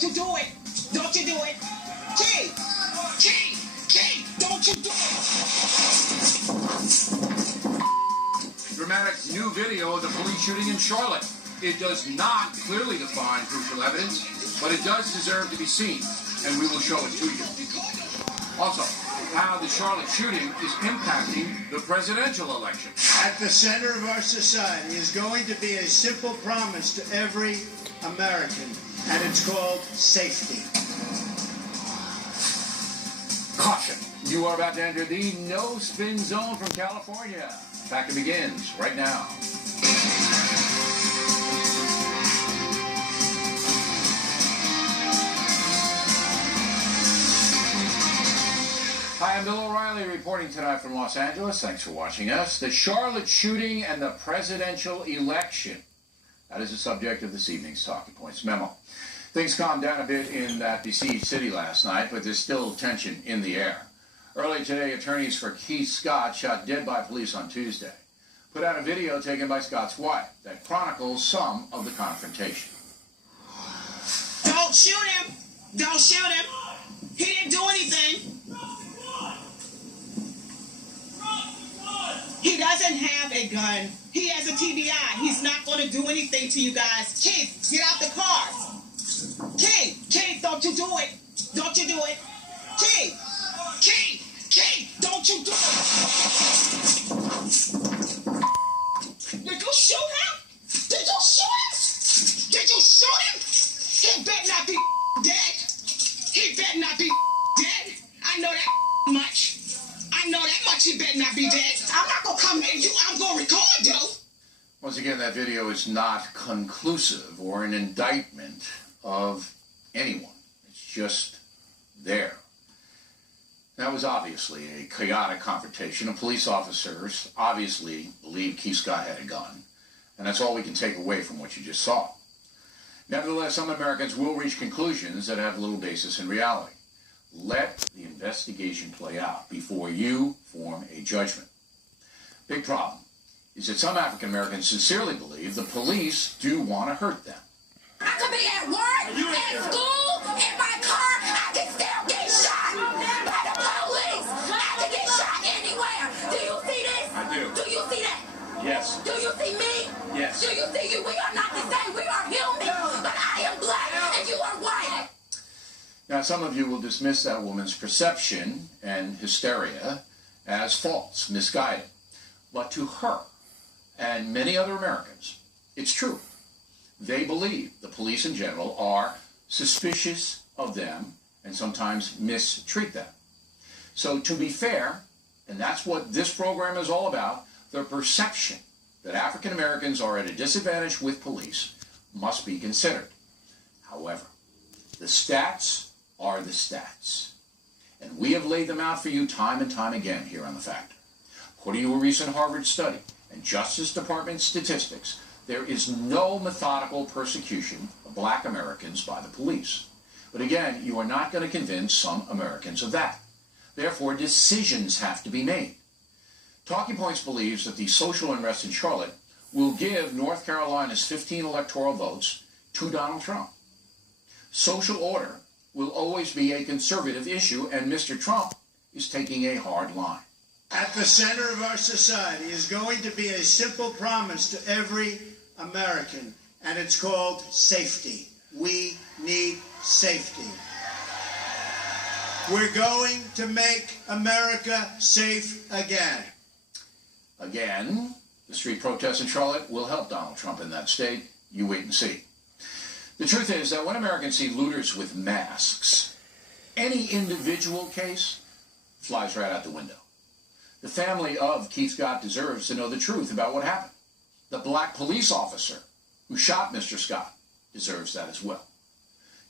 don't you do it. Don't you do it. Key, don't you do it. Dramatic new video of the police shooting in Charlotte. It does not clearly define crucial evidence, but it does deserve to be seen, and we will show it to you. Also, how the Charlotte shooting is impacting the presidential election. At the center of our society is going to be a simple promise to every American, and it's called safety. Caution. You are about to enter the no-spin zone from California. Factor begins right now. Hi, I'm Bill O'Reilly reporting tonight from Los Angeles. Thanks for watching us. The Charlotte shooting and the presidential election. That is the subject of this evening's Talking Points memo. Things calmed down a bit in that besieged city last night, but there's still tension in the air. Early today, attorneys for Keith Scott, shot dead by police on Tuesday, put out a video taken by Scott's wife that chronicles some of the confrontation. Don't shoot him. Don't shoot him. He didn't do anything. He doesn't have a gun. He has a TBI. He's not going to do anything to you guys. Keith, get out the car. Keith, don't you do it. Don't you do it. Keith, don't you do it. Did you shoot him? Did you shoot him? Did you shoot him? He better not be dead. He better not be dead. I know that much. I know that much. He better not be dead. I'm not going to come at you. I'm going to record you. Once again, that video is not conclusive or an indictment of anyone. It's just there. That was obviously a chaotic confrontation. The police officers obviously believed Keith Scott had a gun, and that's all we can take away from what you just saw. Nevertheless, some Americans will reach conclusions that have little basis in reality. Let the investigation play out before you form a judgment. Big problem is that some African Americans sincerely believe the police do want to hurt them. I could be at work, at school, in my car. I can still get shot by the police. I can get shot anywhere. Do you see this? I do. Do you see that? Yes. Do you see me? Yes. Do you see you? We are not the same. We are human. But I am black and you are white. Now, some of you will dismiss that woman's perception and hysteria as false, misguided. But to her and many other Americans, it's true. They believe the police in general are suspicious of them and sometimes mistreat them. So to be fair, and that's what this program is all about, the perception that African Americans are at a disadvantage with police must be considered. However, the stats are the stats. And we have laid them out for you time and time again here on The Factor. According to a recent Harvard study and Justice Department statistics, there is no methodical persecution of black Americans by the police. But again, you are not going to convince some Americans of that. Therefore, decisions have to be made. Talking Points believes that the social unrest in Charlotte will give North Carolina's 15 electoral votes to Donald Trump. Social order will always be a conservative issue, and Mr. Trump is taking a hard line. At the center of our society is going to be a simple promise to every American, and it's called safety. We need safety. We're going to make America safe again. Again, the street protests in Charlotte will help Donald Trump in that state. You wait and see. The truth is that when Americans see looters with masks, any individual case flies right out the window. The family of Keith Scott deserves to know the truth about what happened. The black police officer who shot Mr. Scott deserves that as well.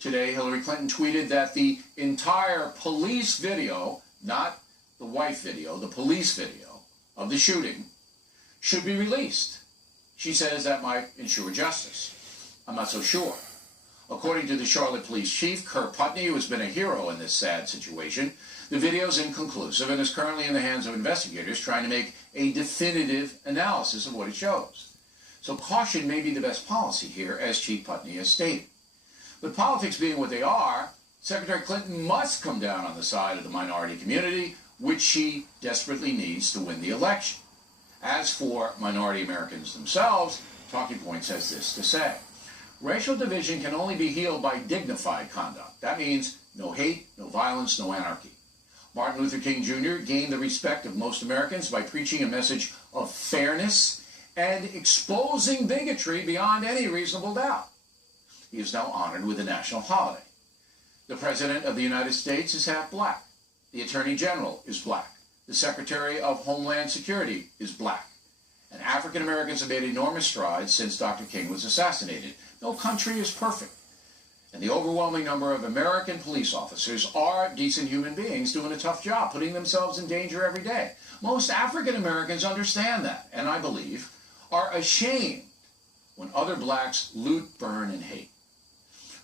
Today, Hillary Clinton tweeted that the entire police video, not the wife video, the police video of the shooting, should be released. She says that might ensure justice. I'm not so sure. According to the Charlotte police chief, Kurt Putney, who has been a hero in this sad situation, the video is inconclusive and is currently in the hands of investigators trying to make a definitive analysis of what it shows. So caution may be the best policy here, as Chief Putney has stated. With politics being what they are, Secretary Clinton must come down on the side of the minority community, which she desperately needs to win the election. As for minority Americans themselves, Talking Points has this to say. Racial division can only be healed by dignified conduct. That means no hate, no violence, no anarchy. Martin Luther King Jr. gained the respect of most Americans by preaching a message of fairness and exposing bigotry beyond any reasonable doubt. He is now honored with a national holiday. The President of the United States is half black. The Attorney General is black. The Secretary of Homeland Security is black. And African Americans have made enormous strides since Dr. King was assassinated. No country is perfect. And the overwhelming number of American police officers are decent human beings doing a tough job, putting themselves in danger every day. Most African Americans understand that, and I believe are ashamed when other blacks loot, burn, and hate.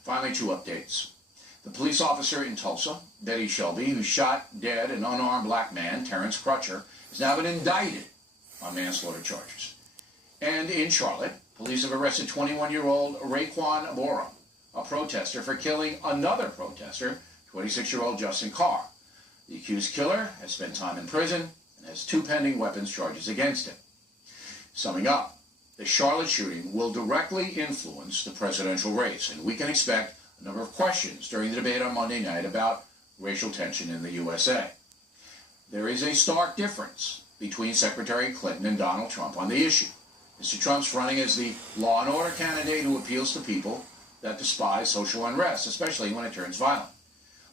Finally, 2 updates. The police officer in Tulsa, Betty Shelby, who shot dead an unarmed black man, Terrence Crutcher, has now been indicted on manslaughter charges. And in Charlotte, police have arrested 21-year-old Raekwon Borum, a protester, for killing another protester, 26-year-old Justin Carr. The accused killer has spent time in prison and has 2 pending weapons charges against him. Summing up, the Charlotte shooting will directly influence the presidential race, and we can expect a number of questions during the debate on Monday night about racial tension in the USA. There is a stark difference between Secretary Clinton and Donald Trump on the issue. Mr. Trump's running as the law and order candidate who appeals to people that despise social unrest, especially when it turns violent.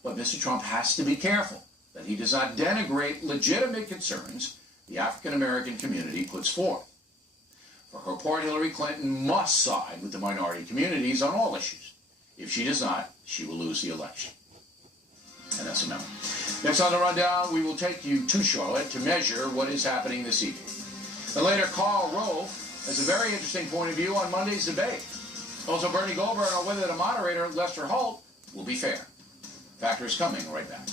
But Mr. Trump has to be careful that he does not denigrate legitimate concerns the African American community puts forth. For her part, Hillary Clinton must side with the minority communities on all issues. If she does not, she will lose the election. And that's a no. Next on the rundown, we will take you to Charlotte to measure what is happening this evening. And later, Karl Rove has a very interesting point of view on Monday's debate. Also, Bernie Goldberg on whether the moderator, Lester Holt, will be fair. Factor is coming right back.